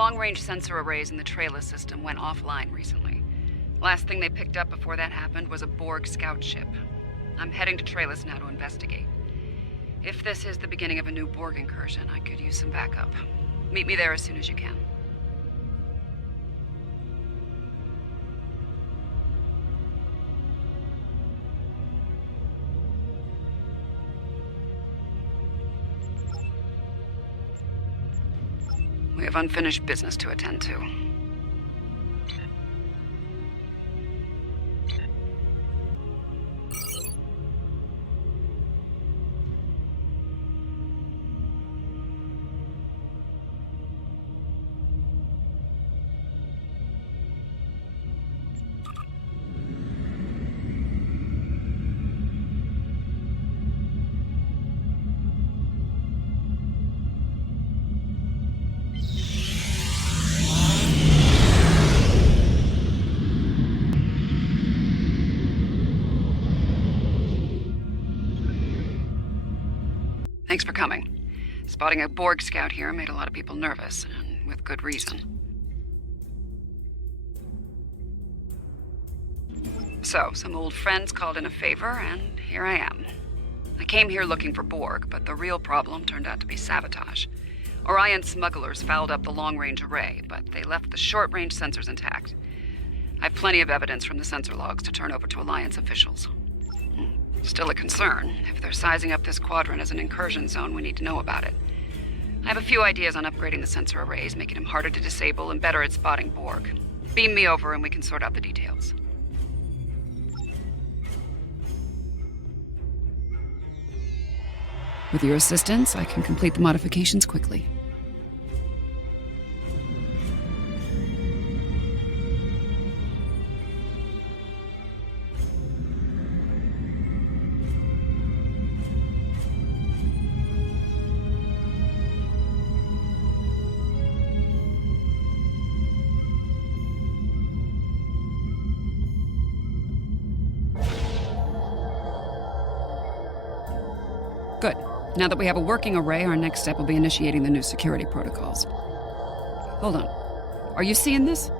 long-range sensor arrays in the Trailer system went offline recently. Last thing they picked up before that happened was a Borg scout ship. I'm heading to Trailus now to investigate. If this is the beginning of a new Borg incursion, I could use some backup. Meet me there as soon as you can. We have unfinished business to attend to. Thanks for coming. Spotting a Borg scout here made a lot of people nervous, and with good reason. So, some old friends called in a favor, and here I am. I came here looking for Borg, but the real problem turned out to be sabotage. Orion smugglers fouled up the long-range array, but they left the short-range sensors intact. I have plenty of evidence from the sensor logs to turn over to Alliance officials. Still a concern. If they're sizing up this quadrant as an incursion zone, we need to know about it. I have a few ideas on upgrading the sensor arrays, making them harder to disable and better at spotting Borg. Beam me over and we can sort out the details. With your assistance, I can complete the modifications quickly. Good. Now that we have a working array, our next step will be initiating the new security protocols. Hold on. Are you seeing this?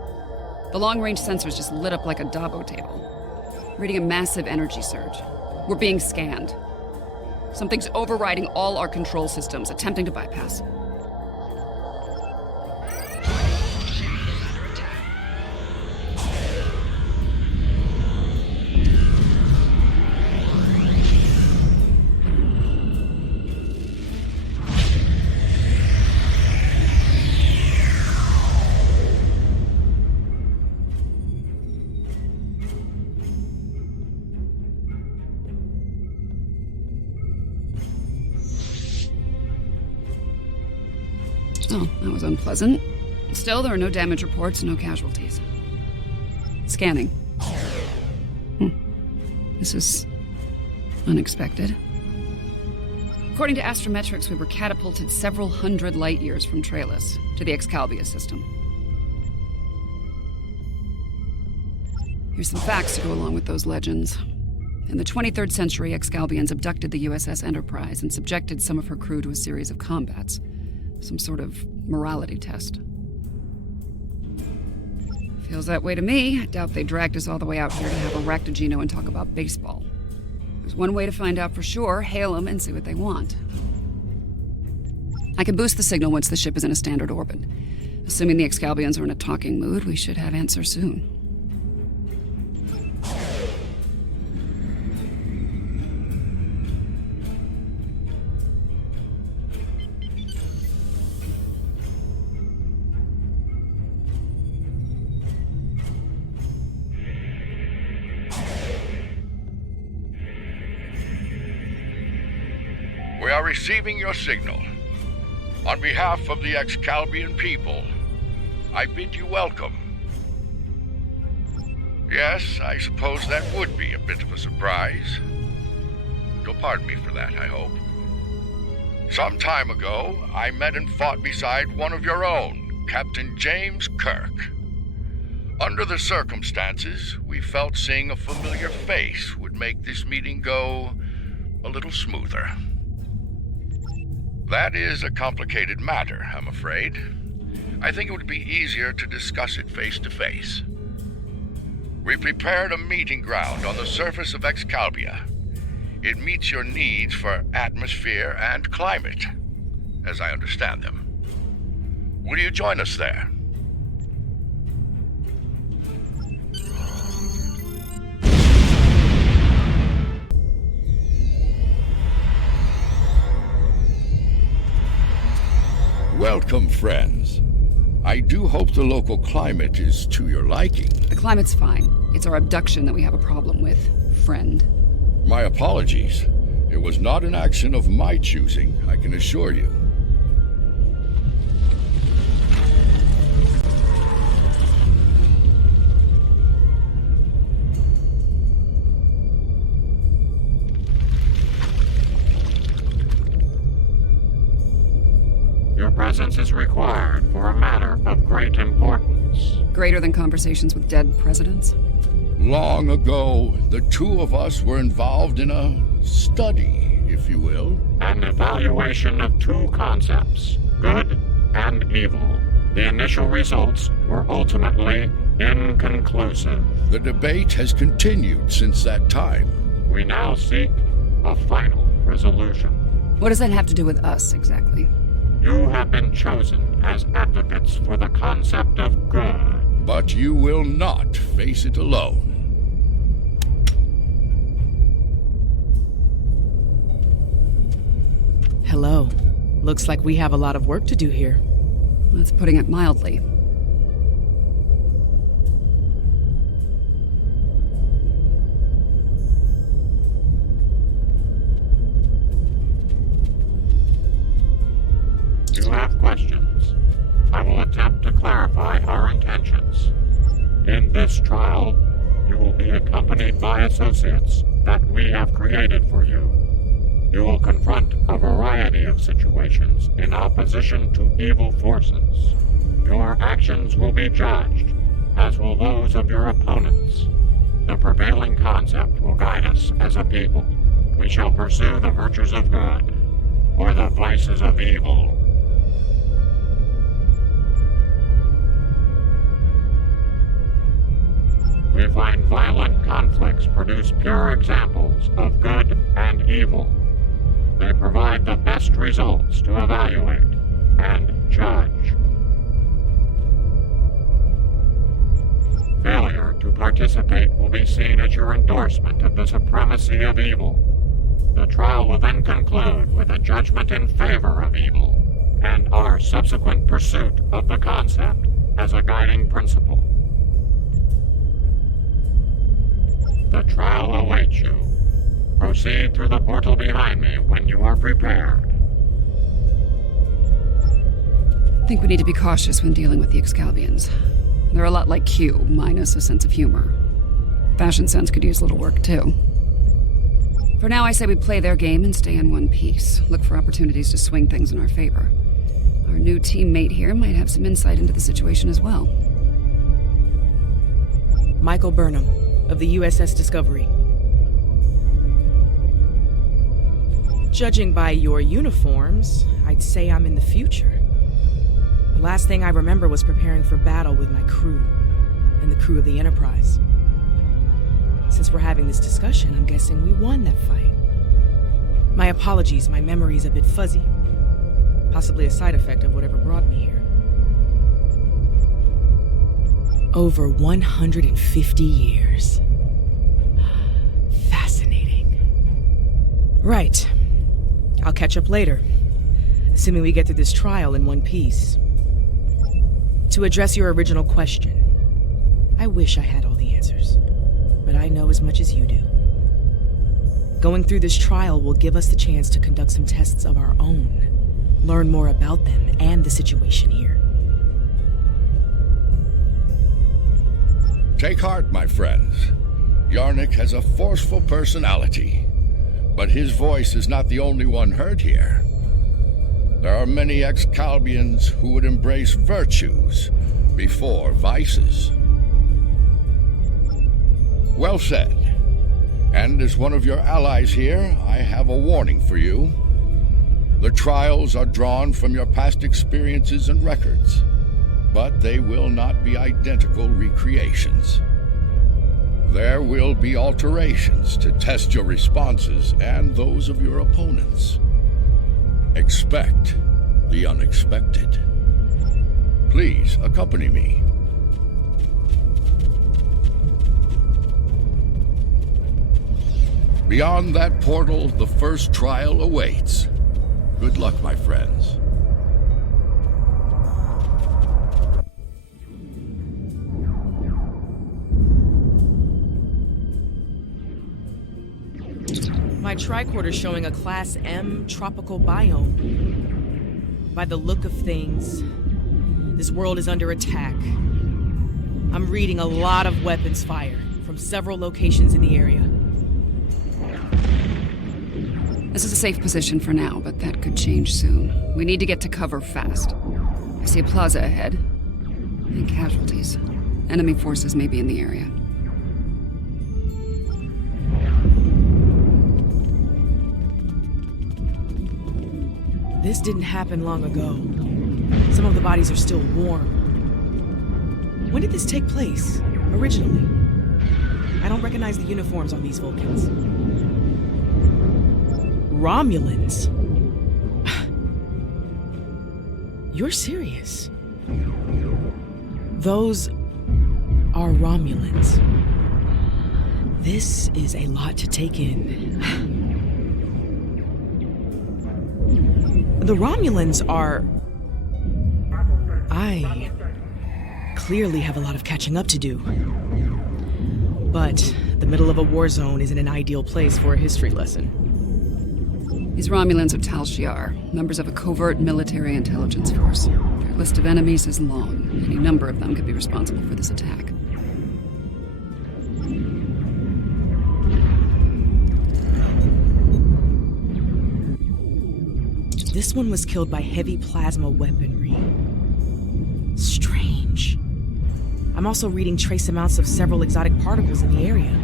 The long-range sensors just lit up like a Dabo table, reading a massive energy surge. We're being scanned. Something's overriding all our control systems, attempting to bypass. Oh, that was unpleasant. Still, there are no damage reports, no casualties. Scanning. This is unexpected. According to astrometrics, we were catapulted several hundred light years from Trailus to the Excalibur system. Here's some facts to go along with those legends. In the 23rd century, Excalbians abducted the USS Enterprise and subjected some of her crew to a series of combats. Some sort of morality test. Feels that way to me. I doubt they dragged us all the way out here to have a Ractogeno and talk about baseball. There's one way to find out for sure. Hail them and see what they want. I can boost the signal once the ship is in a standard orbit. Assuming the Excalbians are in a talking mood, we should have answer soon. We are receiving your signal. On behalf of the Excalbian people, I bid you welcome. Yes, I suppose that would be a bit of a surprise. You'll pardon me for that, I hope. Some time ago, I met and fought beside one of your own, Captain James Kirk. Under the circumstances, we felt seeing a familiar face would make this meeting go a little smoother. That is a complicated matter, I'm afraid. I think it would be easier to discuss it face to face. We've prepared a meeting ground on the surface of Excalibur. It meets your needs for atmosphere and climate, as I understand them. Will you join us there? Welcome, friends. I do hope the local climate is to your liking. The climate's fine. It's our abduction that we have a problem with, friend. My apologies. It was not an action of my choosing, I can assure you. Your presence is required for a matter of great importance. Greater than conversations with dead presidents? Long ago, the two of us were involved in a study, if you will. An evaluation of two concepts, good and evil. The initial results were ultimately inconclusive. The debate has continued since that time. We now seek a final resolution. What does that have to do with us, exactly? You have been chosen as advocates for the concept of good. But you will not face it alone. Hello. Looks like we have a lot of work to do here. That's putting it mildly. You have questions. I will attempt to clarify our intentions. In this trial, you will be accompanied by associates that we have created for you. You will confront a variety of situations in opposition to evil forces. Your actions will be judged, as will those of your opponents. The prevailing concept will guide us as a people. We shall pursue the virtues of good, or the vices of evil. We find violent conflicts produce pure examples of good and evil. They provide the best results to evaluate and judge. Failure to participate will be seen as your endorsement of the supremacy of evil. The trial will then conclude with a judgment in favor of evil, and our subsequent pursuit of the concept as a guiding principle. The trial awaits you. Proceed through the portal behind me when you are prepared. I think we need to be cautious when dealing with the Excaliburs. They're a lot like Q, minus a sense of humor. Fashion sense could use a little work, too. For now, I say we play their game and stay in one piece. Look for opportunities to swing things in our favor. Our new teammate here might have some insight into the situation as well. Michael Burnham, of the USS Discovery. Judging by your uniforms, I'd say I'm in the future. The last thing I remember was preparing for battle with my crew, and the crew of the Enterprise. Since we're having this discussion, I'm guessing we won that fight. My apologies, my memory's a bit fuzzy. Possibly a side effect of whatever brought me here. Over 150 years. Fascinating. Right. I'll catch up later, assuming we get through this trial in one piece. To address your original question, I wish I had all the answers, but I know as much as you do. Going through this trial will give us the chance to conduct some tests of our own, learn more about them and the situation here. Take heart, my friends. Yarnik has a forceful personality, but his voice is not the only one heard here. There are many Excalibians who would embrace virtues before vices. Well said. And as one of your allies here, I have a warning for you. The trials are drawn from your past experiences and records. but they will not be identical recreations. There will be alterations to test your responses and those of your opponents. Expect the unexpected. Please accompany me. Beyond that portal, the first trial awaits. Good luck, my friends. My tricorder's showing a Class M tropical biome. By the look of things, this world is under attack. I'm reading a lot of weapons fire from several locations in the area. This is a safe position for now, but that could change soon. We need to get to cover fast. I see a plaza ahead. And casualties. Enemy forces may be in the area. This didn't happen long ago. Some of the bodies are still warm. When did this take place, originally? I don't recognize the uniforms on these Vulcans. Romulans? You're serious? Those are Romulans. This is a lot to take in. The Romulans are... I clearly have a lot of catching up to do. But the middle of a war zone isn't an ideal place for a history lesson. These Romulans are Tal Shiar, members of a covert military intelligence force. Their list of enemies is long. Any number of them could be responsible for this attack. This one was killed by heavy plasma weaponry. Strange. I'm also reading trace amounts of several exotic particles in the area.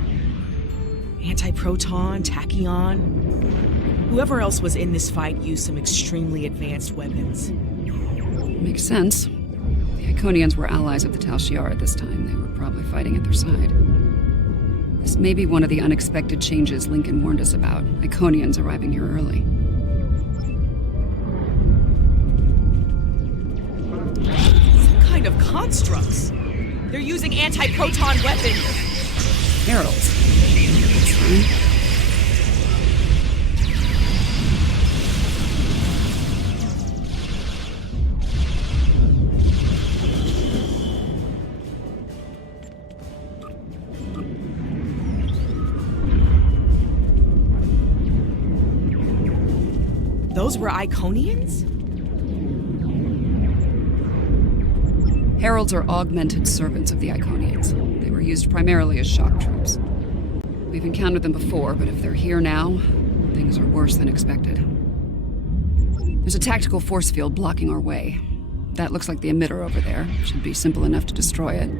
Antiproton, tachyon. Whoever else was in this fight used some extremely advanced weapons. Makes sense. The Iconians were allies of the Tal Shiar at this time. They were probably fighting at their side. This may be one of the unexpected changes Lincoln warned us about. Iconians arriving here early. Some kind of constructs. They're using anti-proton weapons. Heralds. Those were Iconians? Heralds are augmented servants of the Iconians. They were used primarily as shock troops. We've encountered them before, but if they're here now, things are worse than expected. There's a tactical force field blocking our way. That looks like the emitter over there. Should be simple enough to destroy it.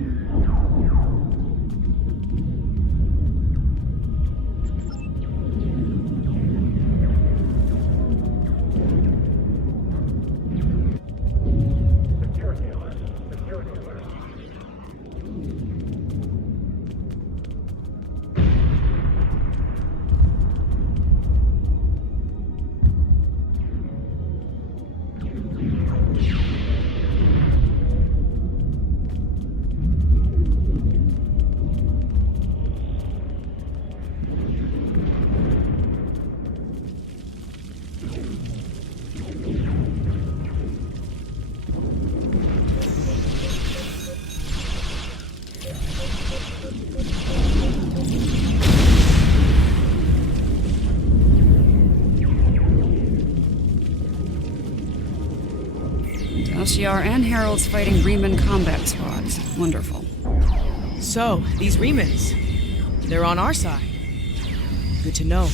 Shiar and Heralds fighting Riemann combat squads. Wonderful. So, these Riemans, they're on our side. Good to know.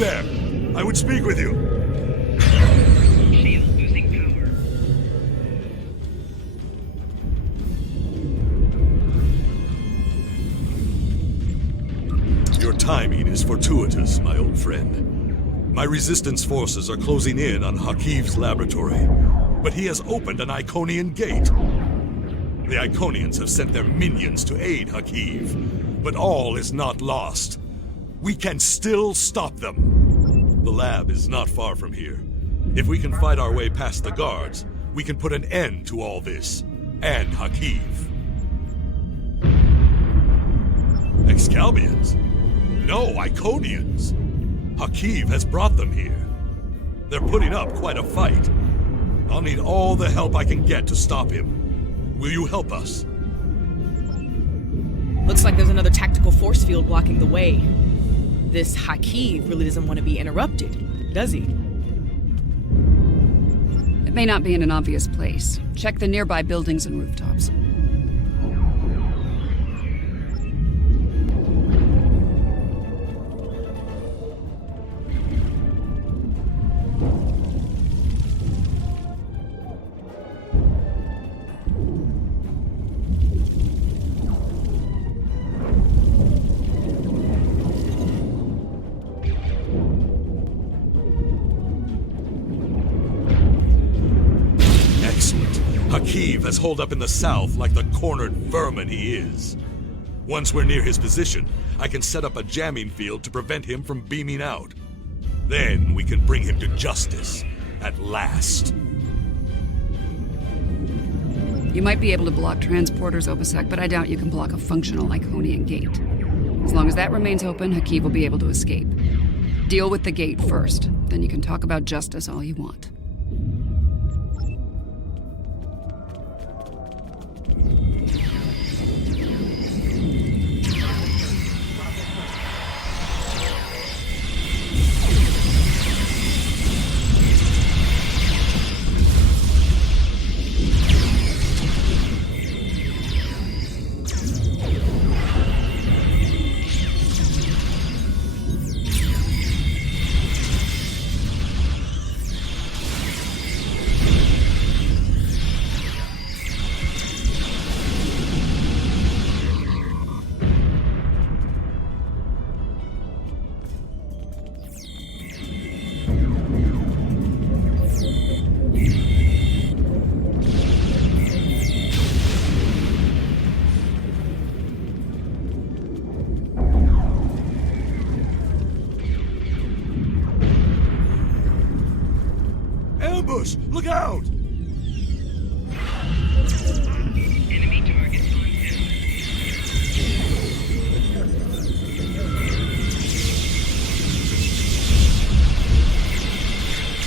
there! I would speak with you. Shield losing power. Your timing is fortuitous, my old friend. My resistance forces are closing in on Hakiv's laboratory, but he has opened an Iconian gate. The Iconians have sent their minions to aid Hakiv, but all is not lost. We can still stop them. The lab is not far from here. If we can fight our way past the guards, we can put an end to all this, and Hakiv. Excalbians? No, Iconians. Hakiv has brought them here. They're putting up quite a fight. I'll need all the help I can get to stop him. Will you help us? Looks like there's another tactical force field blocking the way. This Hakiv really doesn't want to be interrupted, does he? It may not be in an obvious place. Check the nearby buildings and rooftops. Hakiv has holed up in the south like the cornered vermin he is. Once we're near his position, I can set up a jamming field to prevent him from beaming out. Then we can bring him to justice, at last. You might be able to block transporters, Obasek, but I doubt you can block a functional Iconian gate. As long as that remains open, Hakiv will be able to escape. Deal with the gate first, then you can talk about justice all you want. Ambush! Look out! Enemy targets on him.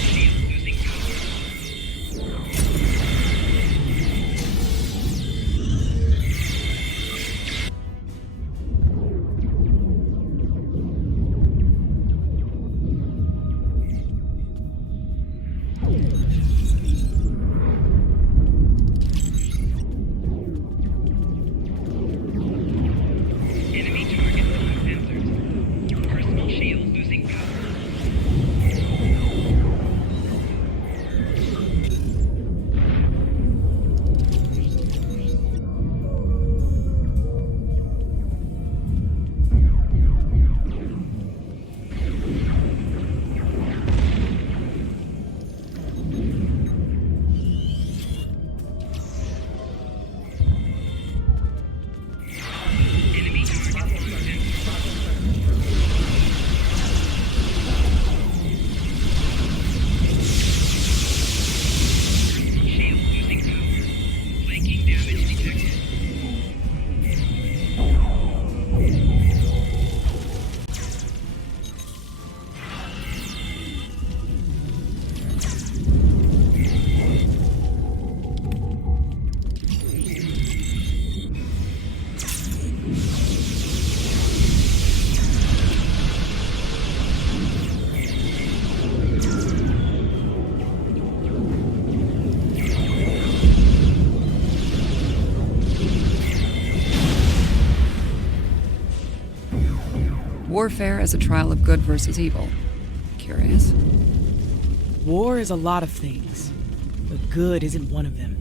Shield losing power. Enemy targets on sensors. Personal shield losing power. Enemy targets on sensors. Shield losing power. Flanking damage detected. Warfare as a trial of good versus evil. curious. War is a lot of things, but good isn't one of them.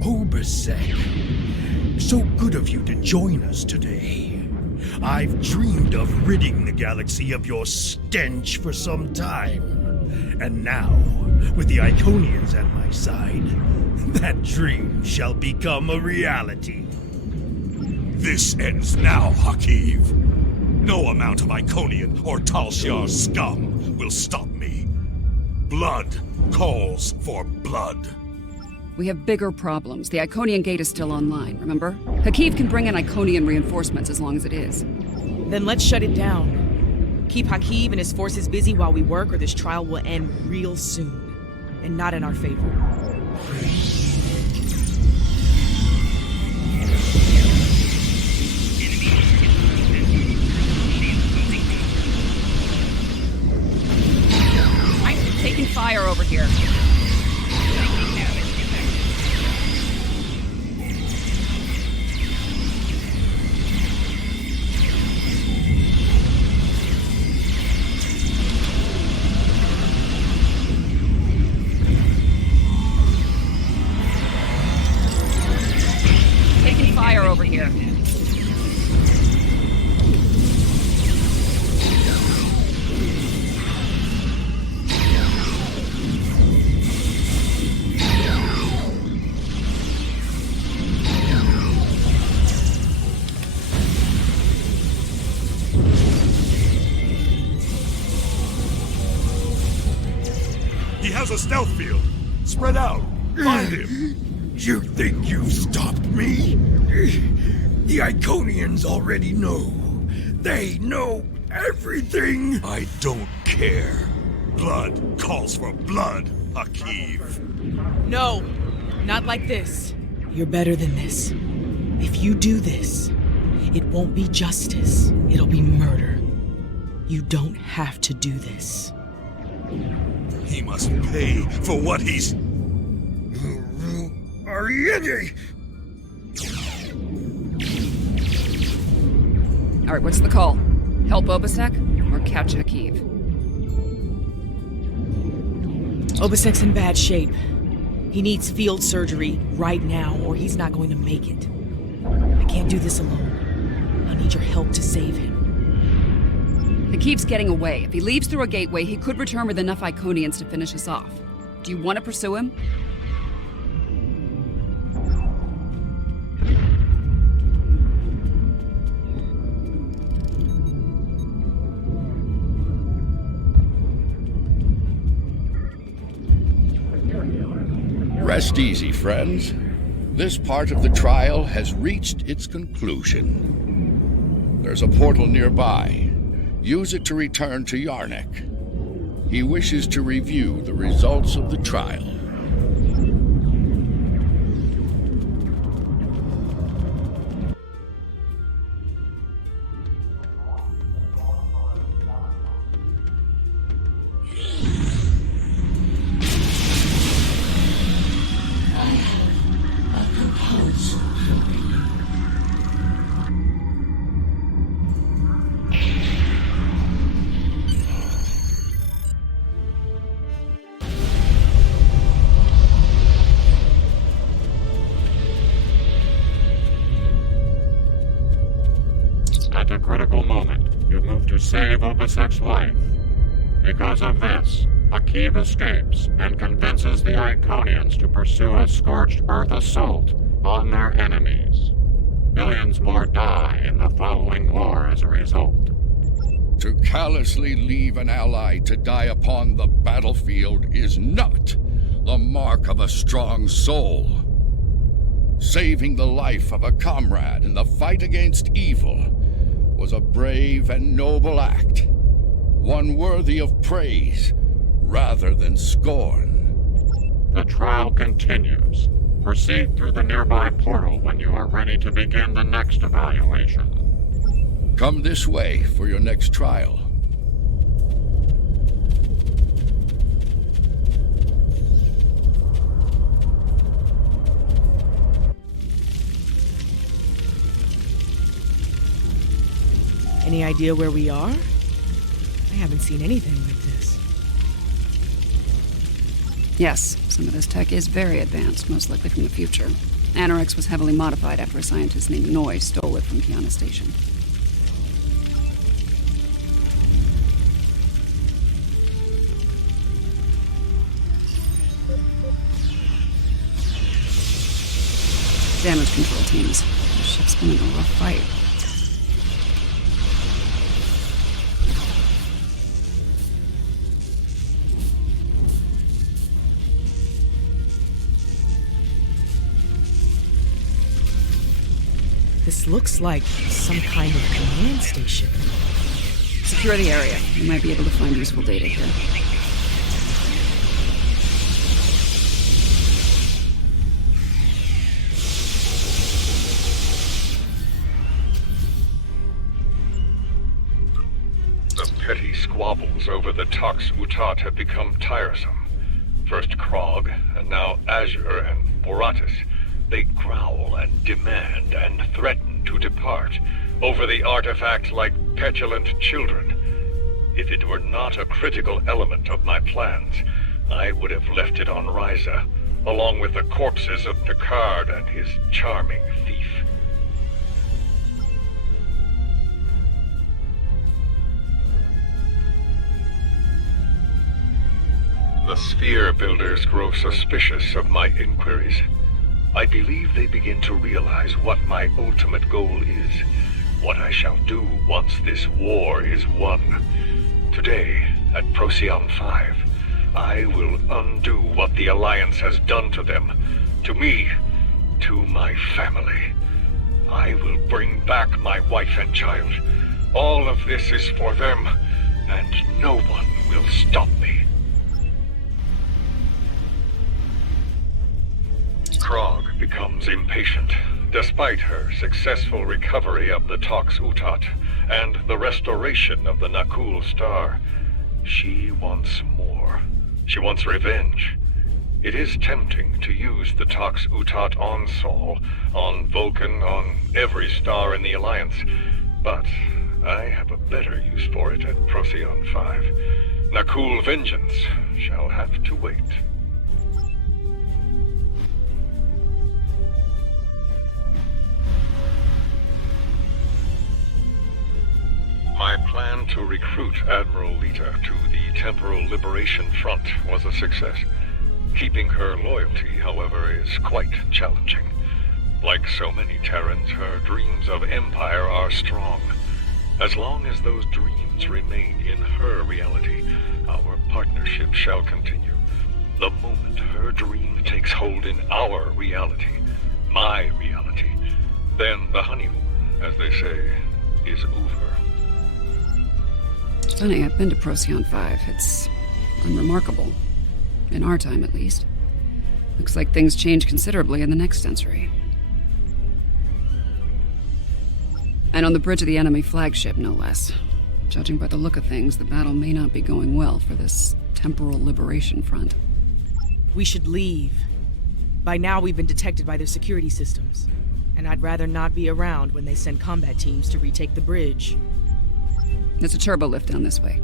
Obasek. So good of you to join us today. I've dreamed of ridding the galaxy of your stench for some time. And now, with the Iconians at my side, that dream shall become a reality. This ends now, Hakiv. No amount of Iconian or Tal Shiar scum will stop me. Blood calls for blood. We have bigger problems. The Iconian gate is still online, remember? Hakiv can bring in Iconian reinforcements as long as it is. Then let's shut it down. Keep Hakiv and his forces busy while we work, or this trial will end real soon. And not in our favor. I'm taking fire over here. Over here. He has a stealth field. Spread out. Find him. You think you've stopped me? The Iconians already know. They know everything. I don't care. Blood calls for blood, Hakiv. No, not like this. You're better than this. If you do this, it won't be justice. It'll be murder. You don't have to do this. He must pay for what he's... Ariete! All right, what's the call? Help Obasek or catch Hakiv? Obasek's in bad shape. He needs field surgery right now, or he's not going to make it. I can't do this alone. I need your help to save him. Hakiv's getting away. If he leaves through a gateway, he could return with enough Iconians to finish us off. Do you want to pursue him? Rest easy, friends. This part of the trial has reached its conclusion. There's a portal nearby. Use it to return to Yarnek. He wishes to review the results of the trial. At a critical moment, you move to save Obasek's life. Because of this, Hakiv escapes and convinces the Iconians to pursue a scorched earth assault on their enemies. Millions more die in the following war as a result. To callously leave an ally to die upon the battlefield is not the mark of a strong soul. Saving the life of a comrade in the fight against evil was a brave and noble act, one worthy of praise rather than scorn. The trial continues. Proceed through the nearby portal when you are ready to begin the next evaluation. Come this way for your next trial. idea where we are? I haven't seen anything like this. Yes, some of this tech is very advanced, most likely from the future. Anorex was heavily modified after a scientist named Noy stole it from Kiana Station. Damage control teams. The ship's been in a rough fight. This looks like some kind of command station. Secure the area. You might be able to find useful data here. The petty squabbles over the Tox Utat have become tiresome. First Krog, and now Azure and Boratis. They growl and demand and threaten to depart over the artifact like petulant children. If it were not a critical element of my plans, I would have left it on Ryza, along with the corpses of Picard and his charming thief. The Sphere Builders grow suspicious of my inquiries. I believe they begin to realize what my ultimate goal is, what I shall do once this war is won. Today, at Procyon 5, I will undo what the Alliance has done to them, to me, to my family. I will bring back my wife and child. All of this is for them, and no one will stop me. Krog becomes impatient, despite her successful recovery of the Tox Utat and the restoration of the Nakul Star. She wants more. She wants revenge. It is tempting to use the Tox Utat on Sol, on Vulcan, on every star in the Alliance, but I have a better use for it at Procyon 5. Nakul vengeance shall have to wait. My plan to recruit Admiral Lita to the Temporal Liberation Front was a success. Keeping her loyalty, however, is quite challenging. Like so many Terrans, her dreams of empire are strong. As long as those dreams remain in her reality, our partnership shall continue. The moment her dream takes hold in our reality, my reality, then the honeymoon, as they say, is over. It's funny, I've been to Procyon 5. It's unremarkable. In our time, at least. Looks like things change considerably in the next century. And on the bridge of the enemy flagship, no less. Judging by the look of things, the battle may not be going well for this Temporal Liberation Front. We should leave. By now, we've been detected by their security systems. And I'd rather not be around when they send combat teams to retake the bridge. There's a turbo lift down this way.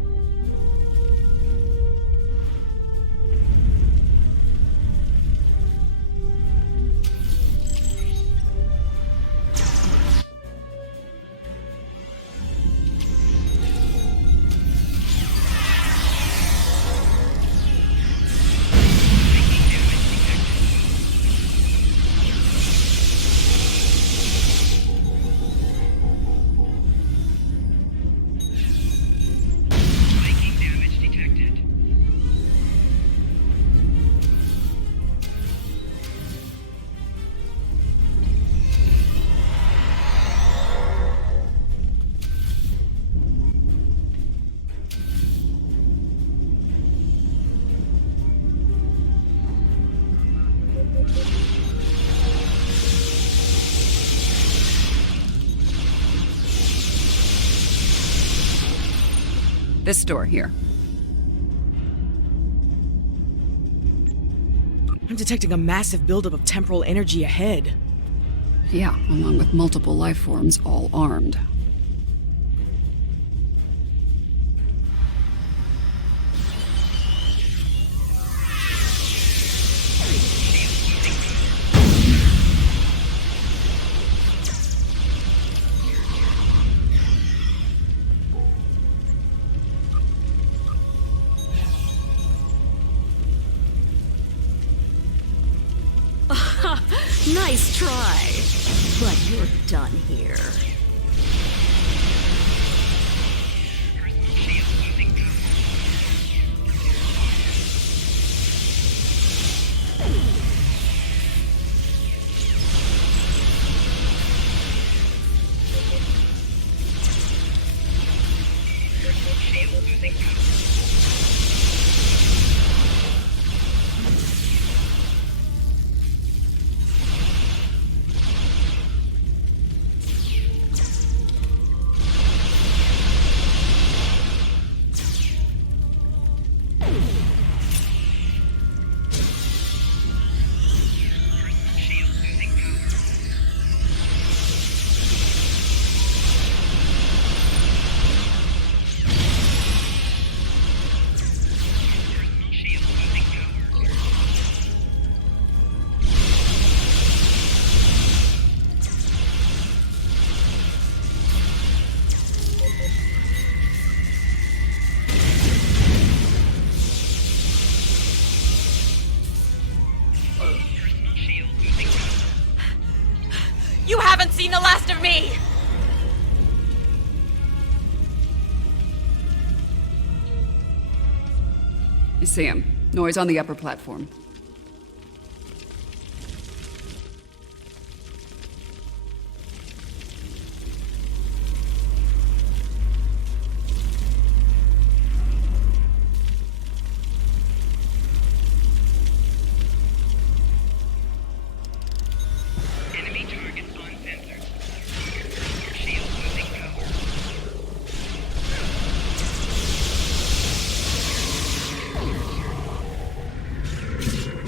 This door here. I'm detecting a massive buildup of temporal energy ahead. Yeah, along with multiple life forms, all armed. Nice try. But you're done here. You haven't seen the last of me! I see him. Noise on the upper platform. Enemy targets on sensors. Shield losing power.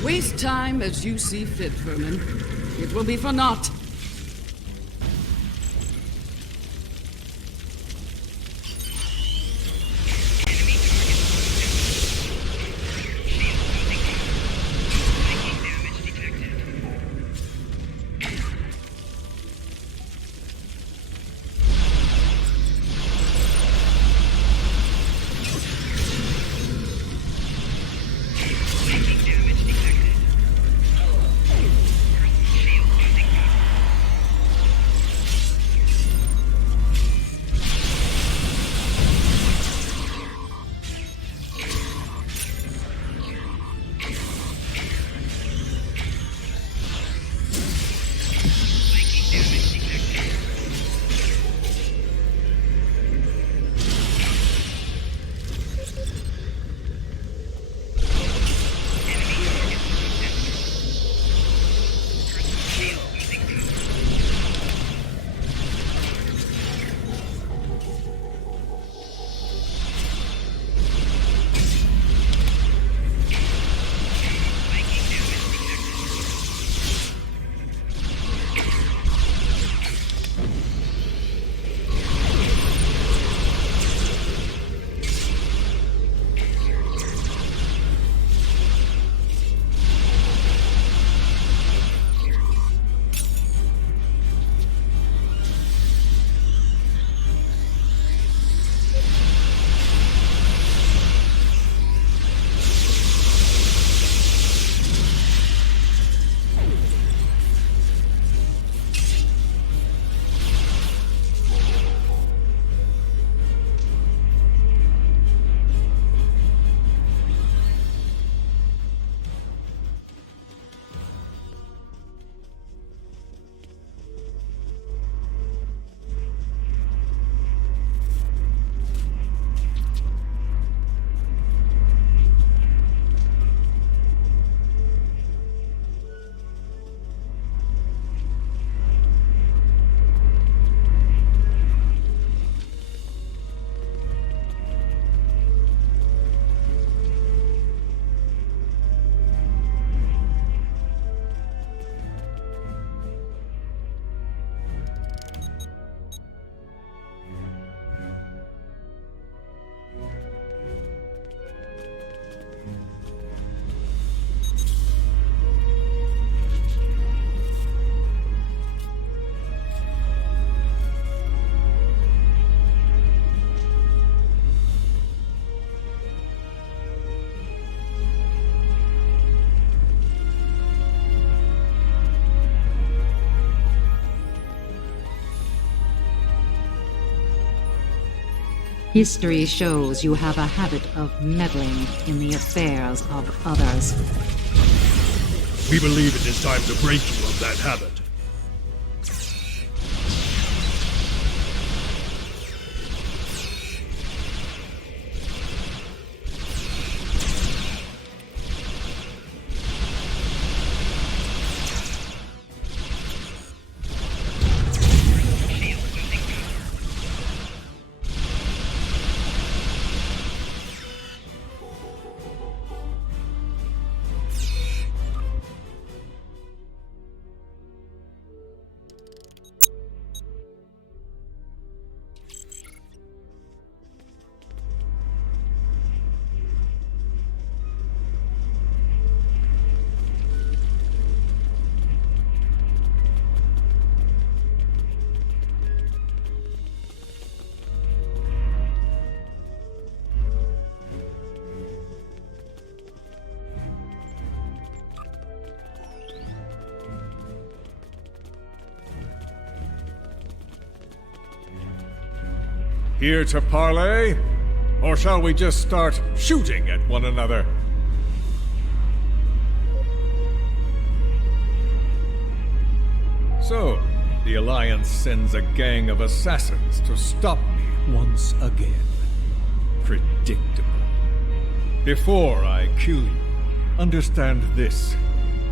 Waste time as you see fit, Vermin. It will be for naught. Taking damage detected. Shield losing power. History shows you have a habit of meddling in the affairs of others. We believe it is time to break you of that habit. Here to parley? Or shall we just start shooting at one another? So, the Alliance sends a gang of assassins to stop me once again. Predictable. Before I kill you, understand this.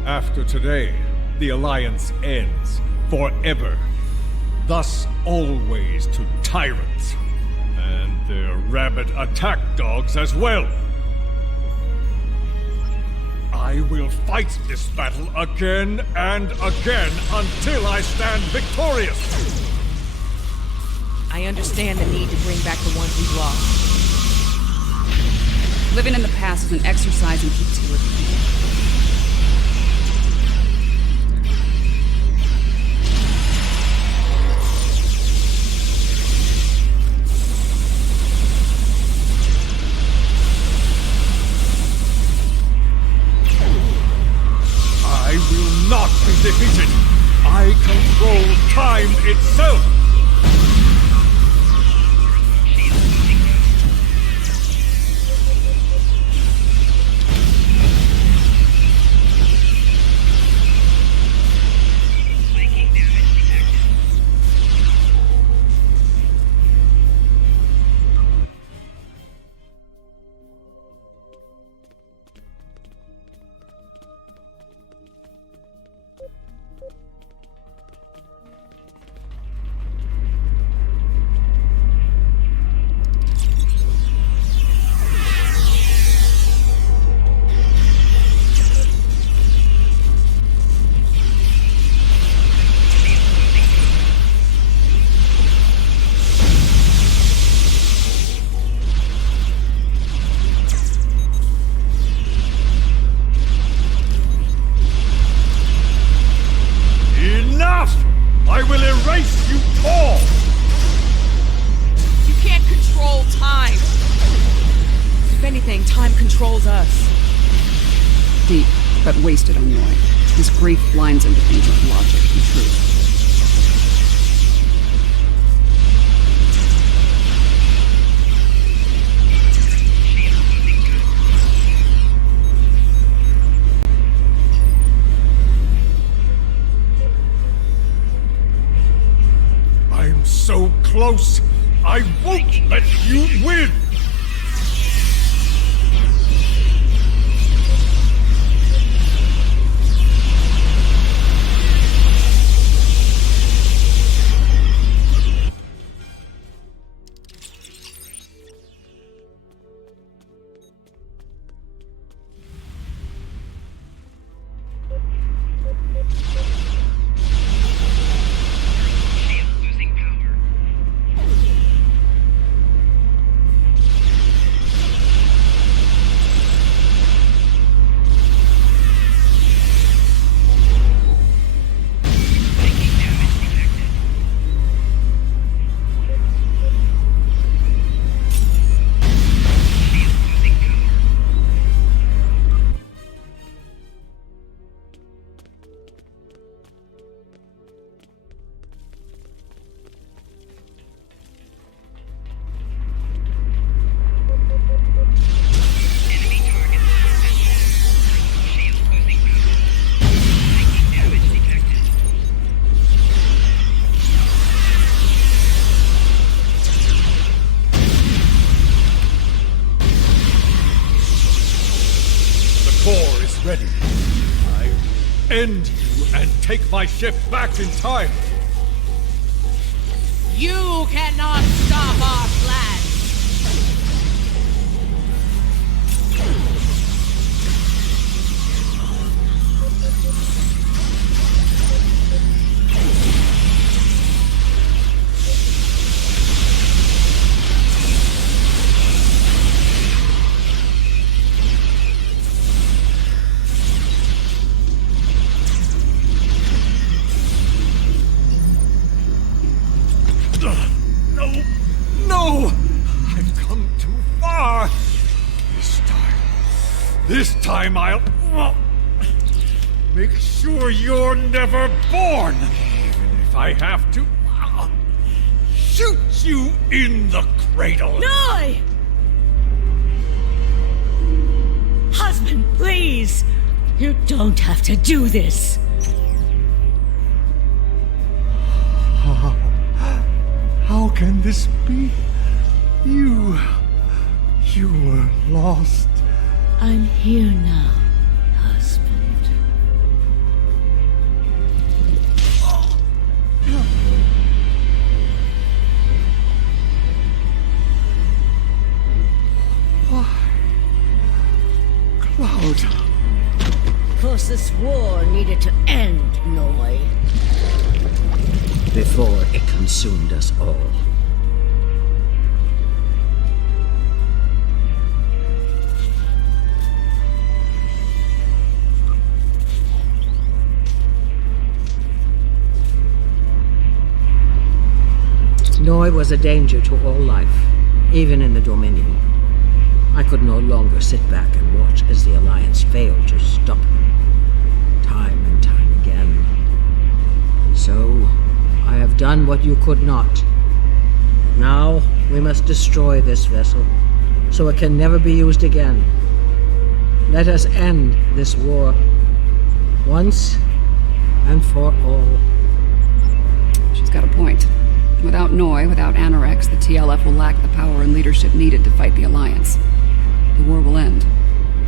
After today, the Alliance ends forever. Thus always to tyrants. And their rabid attack dogs as well. I will fight this battle again and again until I stand victorious! I understand the need to bring back the ones we've lost. Living in the past is an exercise in futility. I will not be defeated! I control time itself! I will erase you all! You can't control time! If anything, time controls us. Deep, but wasted on Roy. His grief blinds him to things of logic and truth. I'm so close, I won't let you win! ready, I end you and take my ship back in time. You cannot stop our plans! No! I've come too far! This time I'll make sure you're never born! Even if I have to shoot you in the cradle! No! Husband, please! You don't have to do this! How can this be? You were lost. I'm here now, husband. Why? Cloud. Because this war needed to end, Noi. Before it consumed us all. Noi was a danger to all life, even in the Dominion. I could no longer sit back and watch as the Alliance failed to stop him, time and time again. And so, I have done what you could not. Now, we must destroy this vessel, so it can never be used again. Let us end this war, once and for all. She's got a point. Without Noi, without Anorex, the TLF will lack the power and leadership needed to fight the Alliance. The war will end.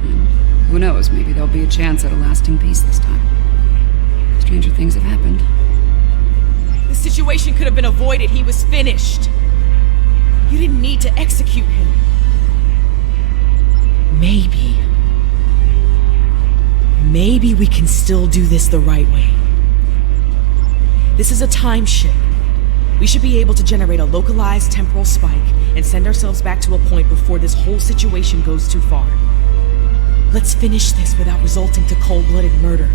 And who knows, maybe there'll be a chance at a lasting peace this time. Stranger things have happened. The situation could have been avoided. He was finished. You didn't need to execute him. Maybe we can still do this the right way. This is a time ship. We should be able to generate a localized temporal spike and send ourselves back to a point before this whole situation goes too far. Let's finish this without resulting to cold-blooded murder.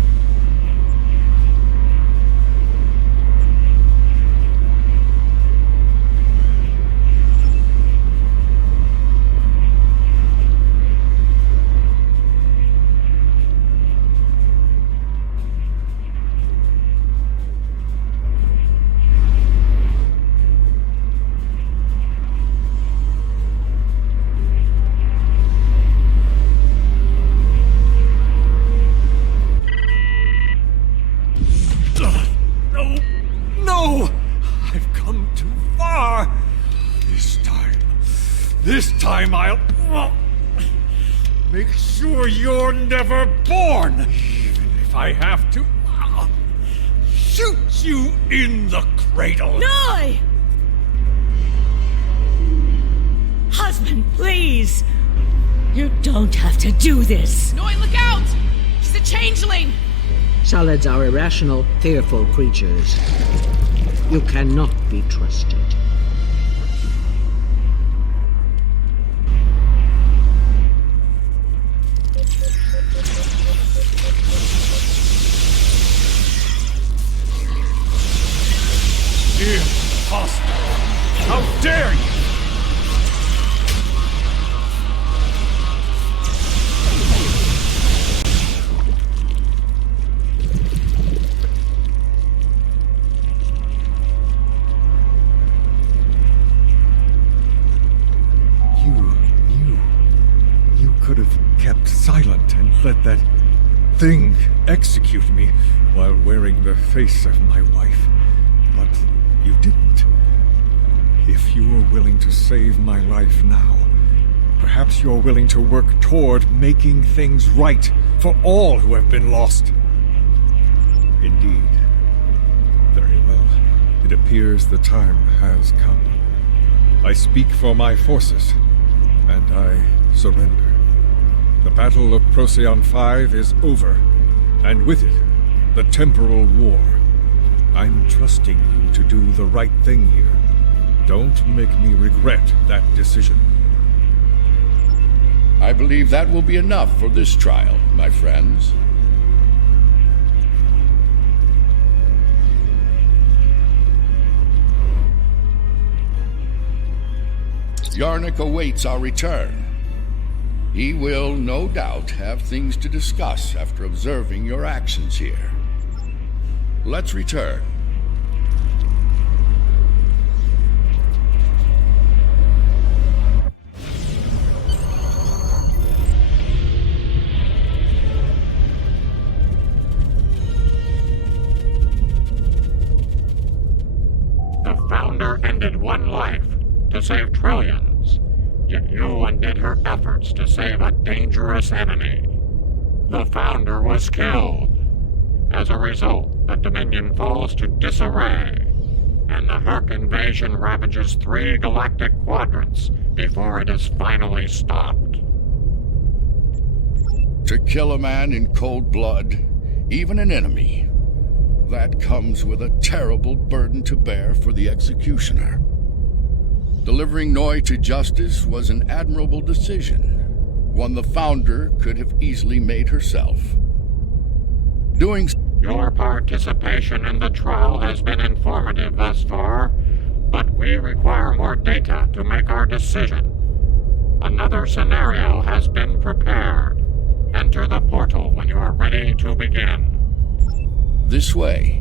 This time I'll make sure you're never born, even if I have to shoot you in the cradle. Noi! Husband, please! You don't have to do this. Noi, look out! She's a changeling! Solids are irrational, fearful creatures. You cannot be trusted. Impossible! How dare you! You could have kept silent and let that thing execute me while wearing the face of my wife. But you didn't. If you were willing to save my life now, Perhaps you're willing to work toward making things right for all who have been lost. Indeed. Very well. It appears the time has come. I speak for my forces, and I surrender. The Battle of Procyon 5 is over, and with it, the temporal war. I'm trusting you to do the right thing here. Don't make me regret that decision. I believe that will be enough for this trial, my friends. Yarnik awaits our return. He will, no doubt, have things to discuss after observing your actions here. Let's return. The Founder ended one life to save trillions, yet you undid her efforts to save a dangerous enemy. The Founder was killed. As a result, the Dominion falls to disarray, and the Herc invasion ravages 3 galactic quadrants before it is finally stopped. To kill a man in cold blood, even an enemy, that comes with a terrible burden to bear for the executioner. Delivering Noi to justice was an admirable decision, one the Founder could have easily made herself. Your participation in the trial has been informative thus far, but we require more data to make our decision. Another scenario has been prepared. Enter the portal when you are ready to begin. This way.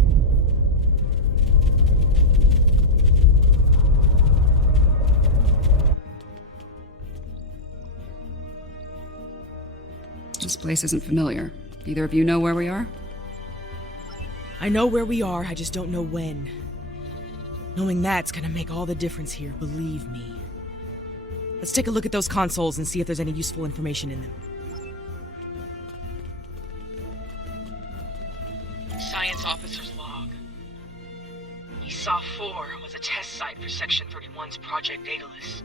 This place isn't familiar. Either of you know where we are? I know where we are, I just don't know when. Knowing that's gonna make all the difference here, believe me. Let's take a look at those consoles and see if there's any useful information in them. Science officer's log. ESA 4 was a test site for Section 31's Project Daedalus.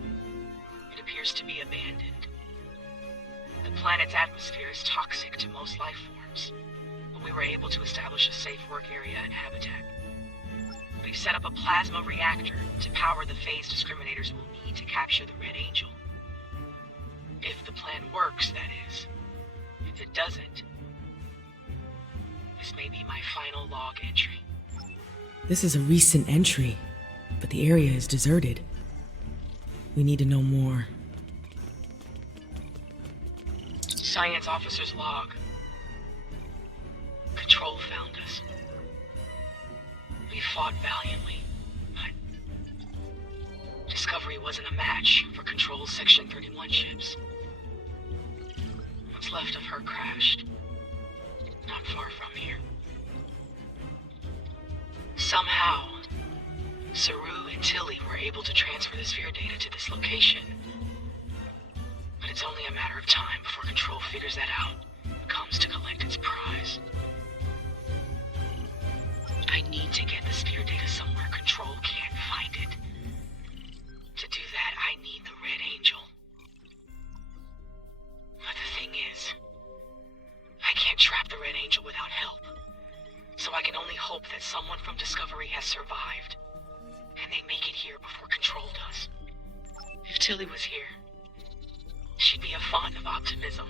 It appears to be abandoned. The planet's atmosphere is toxic to most life forms, but we were able to establish a safe work area and habitat. We've set up a plasma reactor to power the phase discriminators we'll need to capture the Red Angel. If the plan works, that is. If it doesn't, this may be my final log entry. This is a recent entry, but the area is deserted. We need to know more. Science officer's log. Control found us. We fought valiantly, but Discovery wasn't a match for Control's Section 31 ships. What's left of her crashed, not far from here. Somehow, Saru and Tilly were able to transfer the sphere data to this location. But it's only a matter of time before Control figures that out and comes to collect its prize. I need to get the sphere data somewhere Control can't find it. To do that, I need the Red Angel. But the thing is, I can't trap the Red Angel without help. So I can only hope that someone from Discovery has survived, and they make it here before Control does. If Tilly was here, she'd be a font of optimism.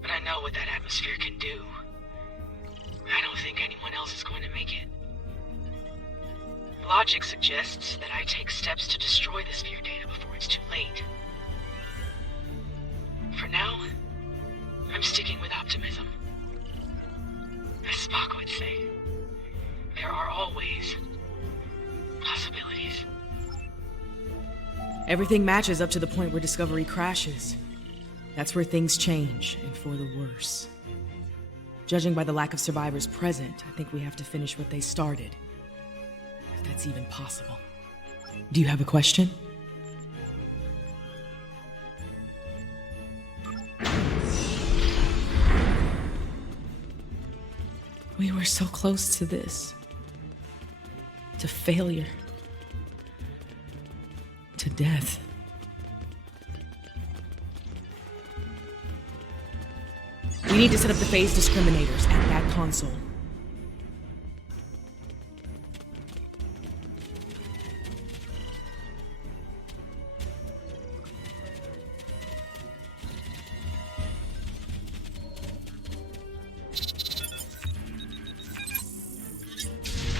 But I know what that atmosphere can do. I don't think anyone else is going to make it. Logic suggests that I take steps to destroy the sphere data before it's too late. For now, I'm sticking with optimism. As Spock would say, there are always possibilities. Everything matches up to the point where Discovery crashes. That's where things change, and for the worse. Judging by the lack of survivors present, I think we have to finish what they started. If that's even possible. Do you have a question? We were so close to this. To failure. To death. We need to set up the phase discriminators at that console.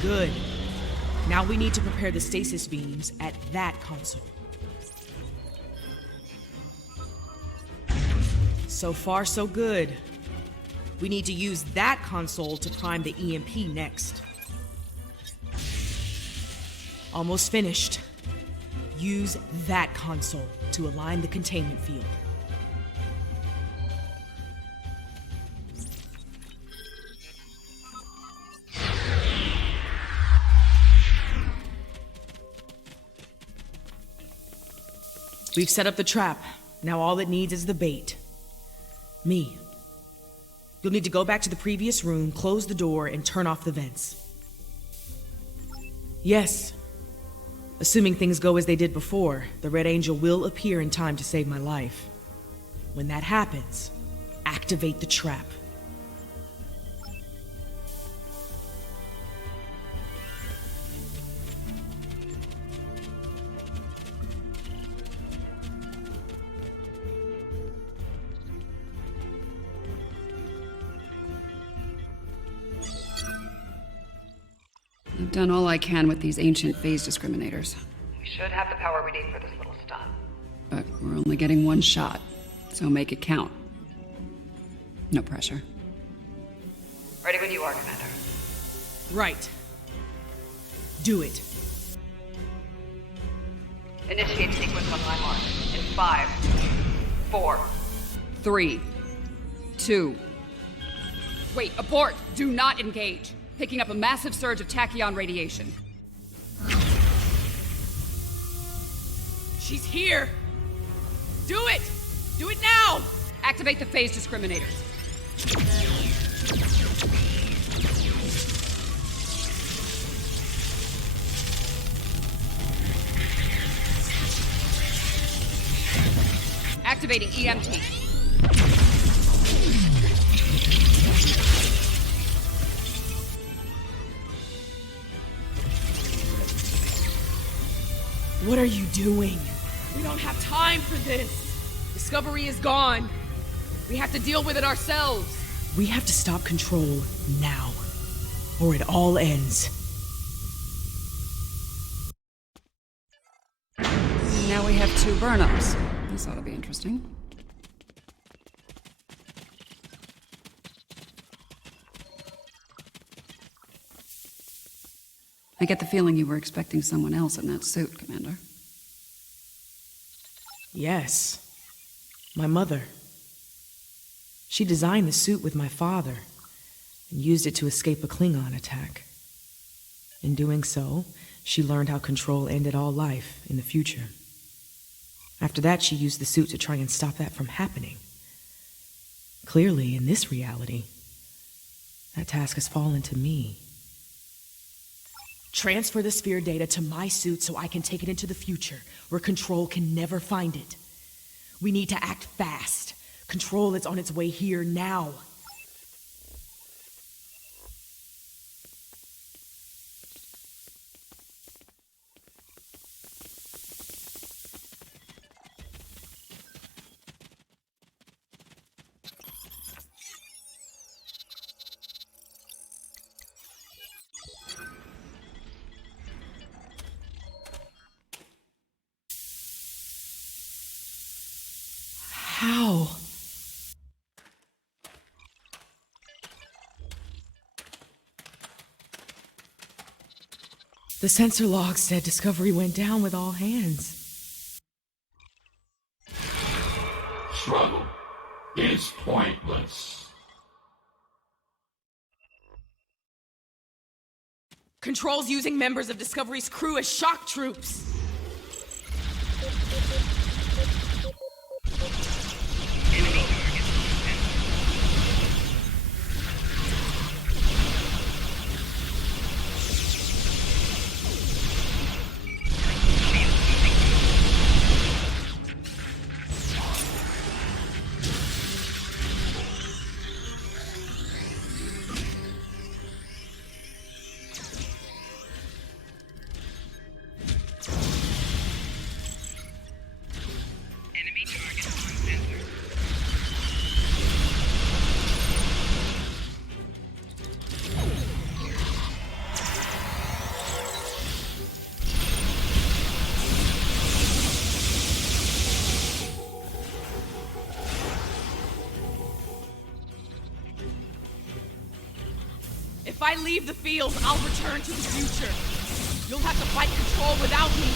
Good. Now we need to prepare the stasis beams at that console. So far, so good. We need to use that console to prime the EMP next. Almost finished. Use that console to align the containment field. We've set up the trap. Now all it needs is the bait. Me. You'll need to go back to the previous room, close the door, and turn off the vents. Yes. Assuming things go as they did before, the Red Angel will appear in time to save my life. When that happens, activate the trap. I've done all I can with these ancient phase discriminators. We should have the power we need for this little stunt. But we're only getting one shot, so make it count. No pressure. Ready when you are, Commander. Right. Do it. Initiate sequence on my mark. In 5, 4, 3, 2... Wait, abort! Do not engage! Picking up a massive surge of tachyon radiation. She's here! Do it! Do it now! Activate the phase discriminators. Activating EMT. What are you doing? We don't have time for this. Discovery is gone. We have to deal with it ourselves. We have to stop Control now, or it all ends. Now we have 2 burn-ups. This ought to be interesting. I get the feeling you were expecting someone else in that suit, Commander. Yes. My mother. She designed the suit with my father and used it to escape a Klingon attack. In doing so, she learned how Control ended all life in the future. After that, she used the suit to try and stop that from happening. Clearly, in this reality, that task has fallen to me. Transfer the sphere data to my suit so I can take it into the future, where Control can never find it. We need to act fast. Control is on its way here now. How? The sensor log said Discovery went down with all hands. Struggle is pointless. Control's using members of Discovery's crew as shock troops. If I leave the field, I'll return to the future. You'll have to fight Control without me.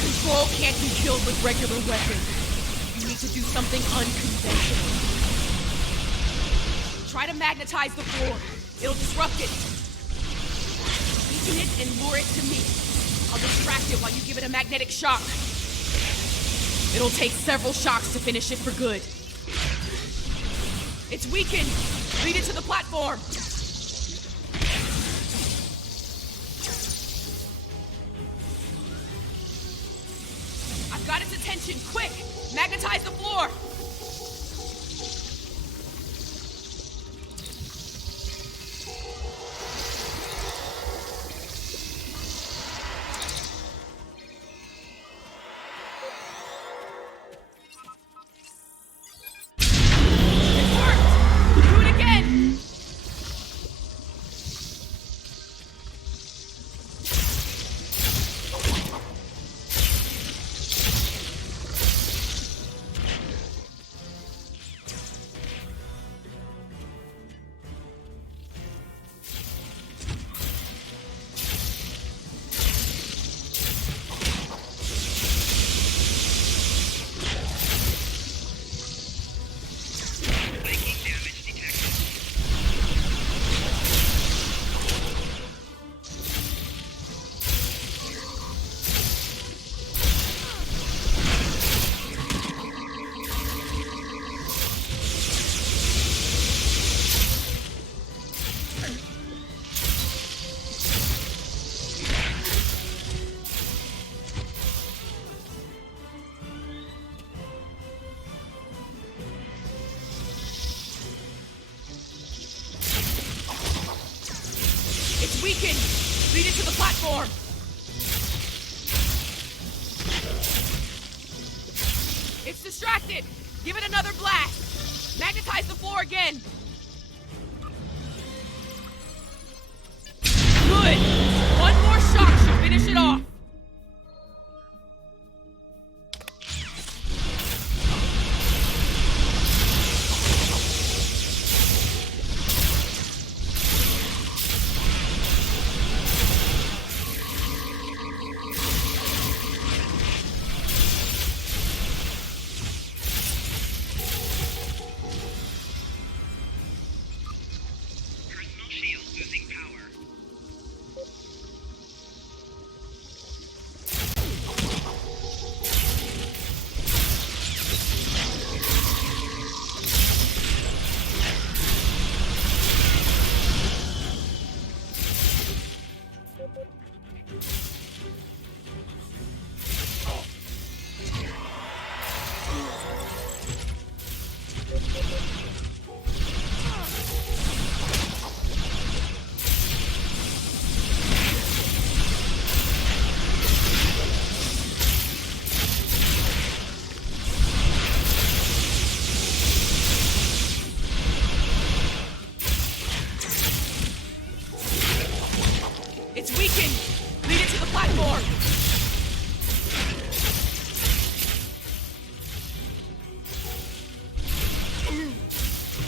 Control can't be killed with regular weapons. You need to do something unconventional. Try to magnetize the floor. It'll disrupt it. Weaken it and lure it to me. I'll distract it while you give it a magnetic shock. It'll take several shocks to finish it for good. It's weakened. Lead it to the platform. I've got its attention. Quick! Magnetize the floor! Weakened! Lead it to the platform! It's distracted! Give it another blast! Magnetize the floor again! Good! One more shock should finish it off! It's weakened! Lead it to the platform!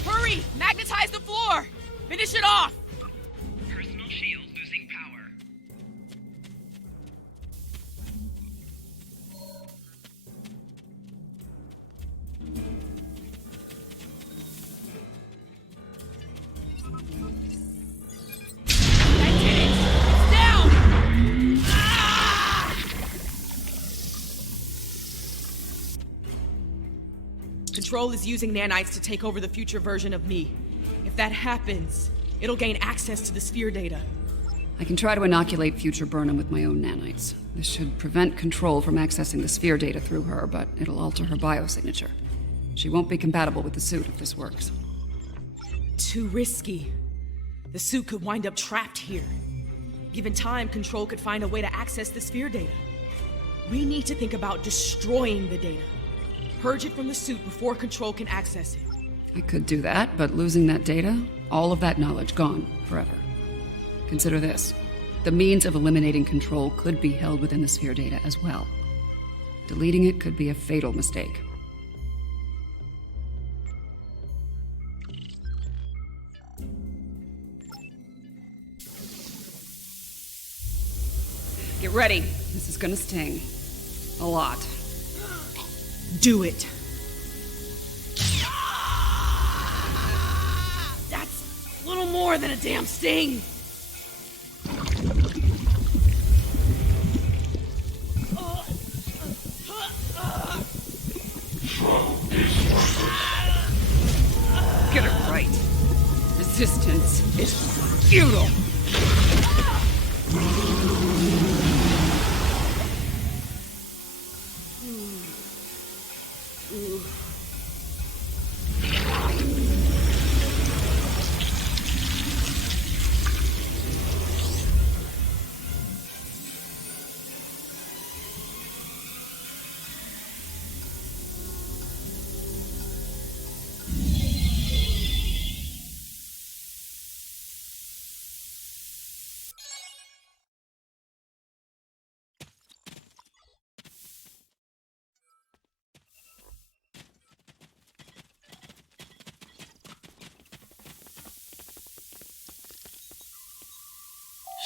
Hurry! Magnetize the floor! Finish it off! Personal shield losing power. Control is using nanites to take over the future version of me. If that happens, it'll gain access to the sphere data. I can try to inoculate future Burnham with my own nanites. This should prevent Control from accessing the sphere data through her, but it'll alter her biosignature. She won't be compatible with the suit if this works. Too risky. The suit could wind up trapped here. Given time, Control could find a way to access the sphere data. We need to think about destroying the data. Purge it from the suit before Control can access it. I could do that, but losing that data, all of that knowledge gone forever. Consider this. The means of eliminating Control could be held within the sphere data as well. Deleting it could be a fatal mistake. Get ready. This is gonna sting. A lot. Do it. That's a little more than a damn sting. Get it right. Resistance is futile.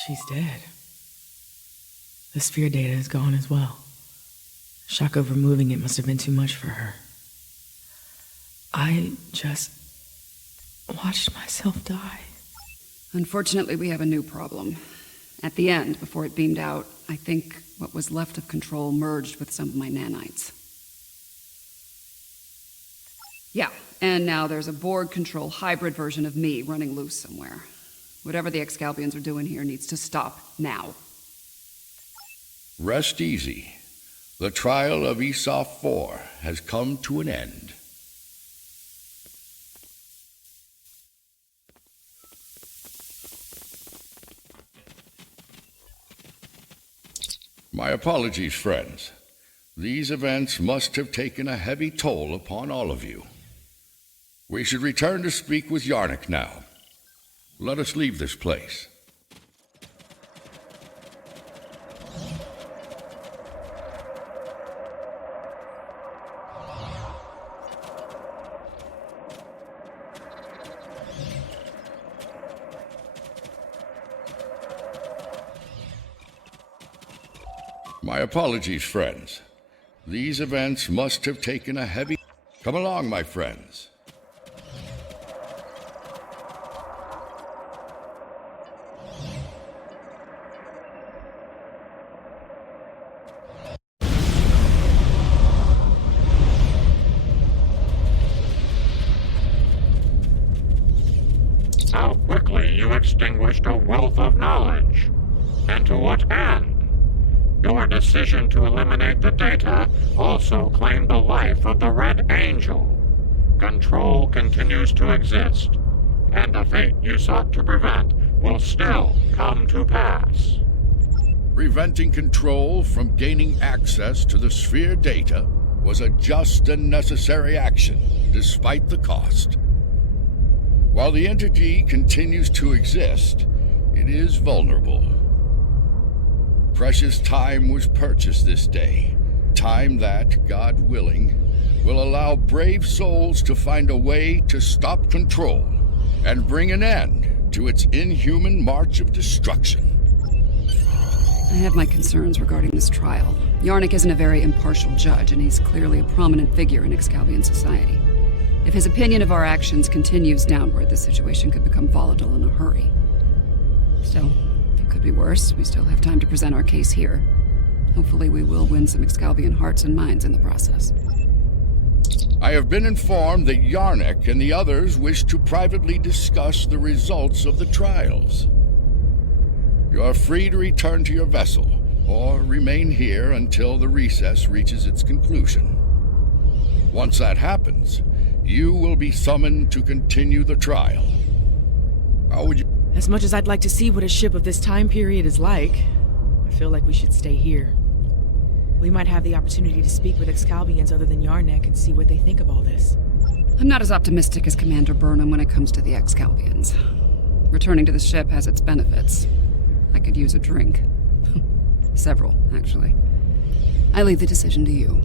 She's dead. The sphere data is gone as well. Shock of removing it must have been too much for her. I just watched myself die. Unfortunately, we have a new problem. At the end, before it beamed out, I think what was left of Control merged with some of my nanites. Yeah, and now there's a Borg Control hybrid version of me running loose somewhere. Whatever the Excalbians are doing here needs to stop now. Rest easy. The trial of Esau 4 has come to an end. My apologies, friends. These events must have taken a heavy toll upon all of you. We should return to speak with Yarnik now. Let us leave this place. My apologies, friends. These events must have taken a heavy... Come along, my friends. How quickly you extinguished a wealth of knowledge. And to what end? Your decision to eliminate the data also claimed the life of the Red Angel. Control continues to exist, and the fate you sought to prevent will still come to pass. Preventing Control from gaining access to the sphere data was a just and necessary action, despite the cost. While the entity continues to exist, it is vulnerable. Precious time was purchased this day, time that, God willing, will allow brave souls to find a way to stop Control and bring an end to its inhuman march of destruction. I have my concerns regarding this trial. Yarnik isn't a very impartial judge, and he's clearly a prominent figure in Excalbian society. If his opinion of our actions continues downward, the situation could become volatile in a hurry. Still, it could be worse. We still have time to present our case here. Hopefully we will win some Excalbian hearts and minds in the process. I have been informed that Yarnik and the others wish to privately discuss the results of the trials. You are free to return to your vessel, or remain here until the recess reaches its conclusion. Once that happens, you will be summoned to continue the trial. How would you... As much as I'd like to see what a ship of this time period is like, I feel like we should stay here. We might have the opportunity to speak with Excalbians other than Yarnik and see what they think of all this. I'm not as optimistic as Commander Burnham when it comes to the Excalbians. Returning to the ship has its benefits. I could use a drink. Several, actually. I leave the decision to you.